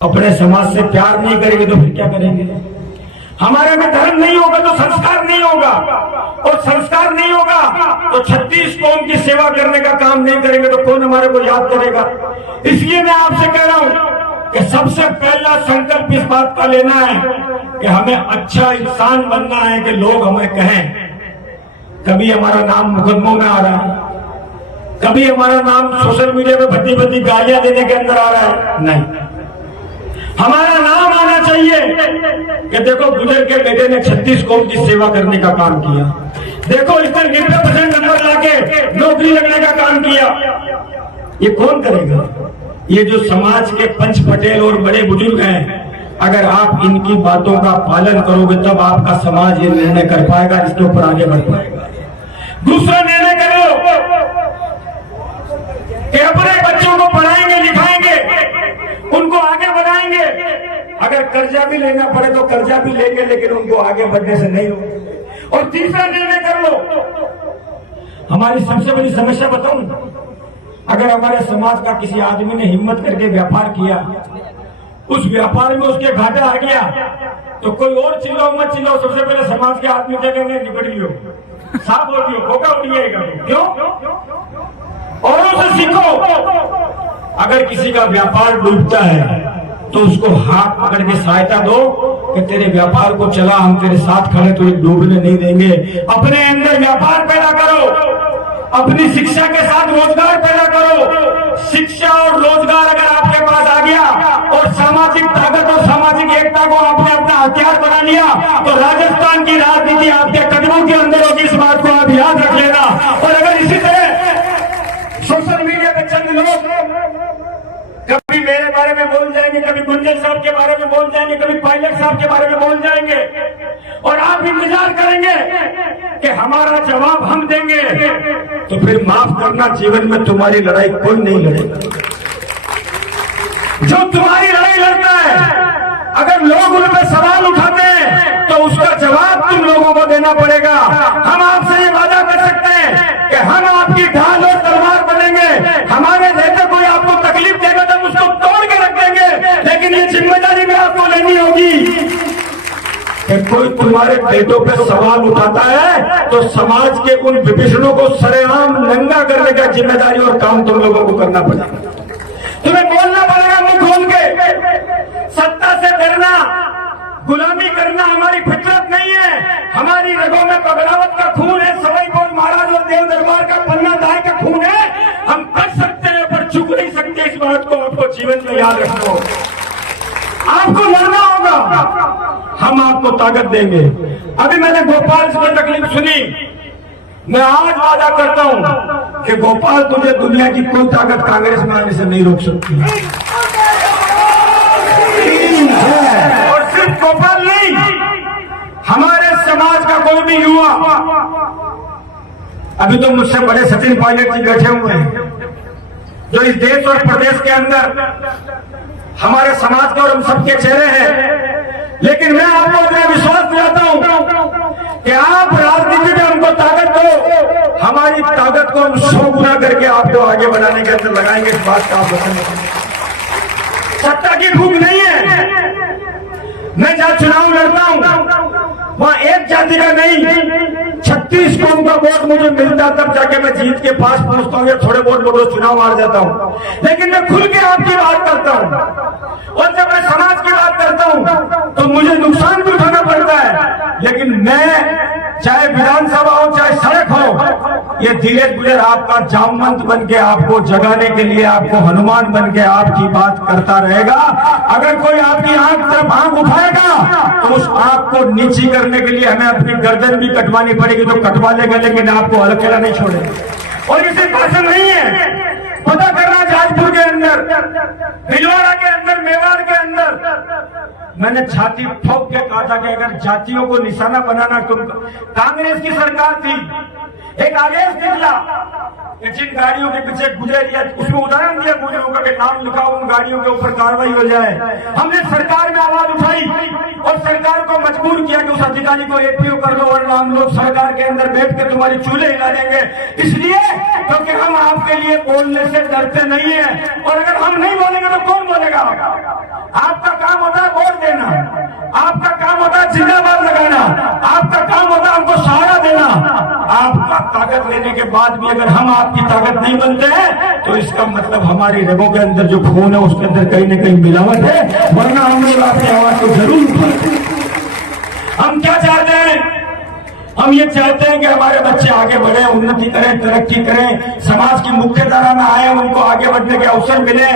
अपने समाज से प्यार नहीं करेंगे तो फिर क्या करेंगे? हमारे में धर्म नहीं होगा तो संस्कार नहीं होगा, और संस्कार नहीं होगा तो 36 कौम की सेवा करने का काम नहीं करेंगे तो कौन हमारे को याद करेगा? इसलिए मैं आपसे कह रहा हूं कि सबसे पहला संकल्प इस बात का लेना है कि हमें अच्छा इंसान बनना है कि लोग हमें कहें। कभी हमारा नाम मुकदमों में आ रहा है, कभी हमारा नाम सोशल मीडिया में भद्दी भद्दी गालियां देने के अंदर आ रहा है, नहीं। हमारा नाम आना चाहिए कि देखो गुजर के बेटे ने 36 कौम की सेवा करने का काम किया, देखो इसने 90% नंबर लाके नौकरी लगने का काम किया। ये कौन करेगा? ये जो समाज के पंच पटेल और बड़े बुजुर्ग हैं, अगर आप इनकी बातों का पालन करोगे तब आपका समाज ये निर्णय कर पाएगा, इसके ऊपर आगे बढ़ पाएगा। दूसरा निर्णय करो कि अपने बच्चों को पढ़ाएंगे लिखाएंगे, उनको आगे बढ़ाएंगे। अगर कर्जा भी लेना पड़े तो कर्जा भी लेंगे, लेकिन उनको आगे बढ़ने से नहीं होगा। और तीसरा निर्णय कर लो, हमारी सबसे बड़ी समस्या बताऊं, अगर हमारे समाज का किसी आदमी ने हिम्मत करके व्यापार किया, उस व्यापार में उसके घाटा आ गया, तो कोई और चिल्लाओ मत चिल्लाओ, सबसे पहले समाज के आदमी कहेंगे निपट लियो, साफ हो लियो, होगा उड़िएगा। क्यों? औरों से सीखो। अगर किसी का व्यापार डूबता है तो उसको हाथ पकड़ के सहायता दो कि तेरे व्यापार को चला, हम तेरे साथ खड़े, तुझे डूबने नहीं देंगे। अपने अंदर व्यापार पैदा करो, अपनी शिक्षा के साथ रोजगार पैदा करो। शिक्षा और रोजगार अगर आपके पास आ गया और सामाजिक ताकत और सामाजिक एकता को आपने अपना हथियार बना लिया तो राजस्थान की राजनीति आपके कदमों के अंदर होगी। इस बात को आप याद रख लेना। और अगर इसी तरह सोशल मीडिया पे चंद लोग कभी मेरे बारे में बोल जाएंगे, कभी गुंजन साहब के बारे में बोल जाएंगे, कभी पायलट साहब के बारे में बोल जाएंगे, और आप इंतजार करेंगे कि हमारा जवाब हम देंगे, तो फिर माफ करना, जीवन में तुम्हारी लड़ाई कोई नहीं लड़ेगा। जो तुम्हारी लड़ाई लड़ता है, अगर लोग उन पर सवाल उठाते हैं तो उसका जवाब तुम लोगों को देना पड़ेगा। हम आपसे ये वादा कर सकते हैं कि हम आपकी ढाल और तलवार बनेंगे। हमारे रहते कोई आपको तकलीफ देगा तो हम उसको तोड़ के रख देंगे, लेकिन ये जिम्मेदारी भी आपको लेनी होगी कि कोई तुम्हारे बेटों पे सवाल उठाता है तो समाज के उन विभीषणों को सरेआम नंगा करने का जिम्मेदारी और काम तुम लोगों को करना पड़ेगा। तुम्हें बोलना पड़ेगा मुंह खोल के। सत्ता से डरना, गुलामी करना हमारी फितरत नहीं है। हमारी रगों में बगलावत का खून है, सवाई बोल महाराज और देव दरबार का पन्ना दाय का खून है। हम कर सकते हैं पर झुक नहीं सकते। इस बात को आपको जीवन में याद रखना होगा। आपको लड़ना होगा, हम आपको ताकत देंगे। अभी मैंने गोपाल से तकलीफ सुनी, मैं आज वादा करता हूं कि गोपाल तुझे दुनिया की कोई ताकत कांग्रेस में आने से नहीं रोक सकती। और सिर्फ गोपाल नहीं, हमारे समाज का कोई भी युवा, अभी तो मुझसे बड़े सचिन पायलट जी बैठे हुए हैं जो इस देश और प्रदेश के अंदर हमारे समाज के और हम सबके चेहरे हैं, लेकिन मैं आपको अपना विश्वास दिलाता हूं कि आप राजनीति में हमको ताकत दो, हमारी ताकत को हम 100 गुना करके आपको आगे बढ़ाने के अंदर लगाएंगे। इस बात का आप बताएंगे। सत्ता की भूख नहीं है। मैं जहां चुनाव लड़ता हूं वहां एक जाति का नहीं, 36 कौम का वोट मुझे मिलता तब जाके मैं जीत के पास पहुंचता हूं, या थोड़े वोट में तो चुनाव हार जाता हूं। लेकिन मैं खुल के आपकी बात करता हूं, और जब मैं समाज की बात करता हूं तो मुझे नुकसान भी उठाना पड़ता है, लेकिन मैं चाहे विधानसभा हो चाहे सड़क हो, ये धीरे धीरे आपका जामवंत बन के आपको जगाने के लिए, आपको हनुमान बन के आपकी बात करता रहेगा। अगर कोई आपकी आंख तरफ आंख उठाएगा तो उस आंख को नीची करने के लिए हमें अपनी गर्दन भी कटवानी पड़ेगी, तो कटवा लेगा, लेकिन आपको अकेला नहीं छोड़ेगा। और इसे भाषण नहीं है, पता करना जाजपुर के अंदर, भिलवाड़ा के अंदर, मेवाड़ के अंदर मैंने छाती ठोक के कहा था कि अगर जातियों को निशाना बनाना, तुम कांग्रेस की सरकार थी, एक आदेश निकला कि जिन गाड़ियों के पीछे गुजरिया, उसमें उदाहरण दिया गुजरों का कि नाम लिखा उन गाड़ियों के ऊपर कार्रवाई हो जाए। हमने सरकार में आवाज उठाई और सरकार को मजबूर किया कि उस अधिकारी को एपीओ कर दो वरना हम लोग सरकार के अंदर बैठ के तुम्हारी चूल्हे हिला देंगे। इसलिए क्योंकि हम आपके लिए बोलने से डरते नहीं है, और अगर हम नहीं बोलेंगे तो कौन बोलेगा? आपका काम होता है वोट देना, आपका काम होता है जिंदाबाद लगाना, आपका काम होता है हमको सहारा देना। आपका ताकत लेने के बाद भी अगर हम आपकी ताकत नहीं बनते हैं तो इसका मतलब हमारी रगों के अंदर जो खून है उसके अंदर कहीं न कहीं मिलावट है, वरना हम लोग आपकी आवाज को जरूर उठाते। हम क्या चाहते हैं? हम ये चाहते हैं कि हमारे बच्चे आगे बढ़े, उन्नति करें, तरक्की करें, समाज की मुख्य धारा में आए, उनको आगे बढ़ने के अवसर मिले।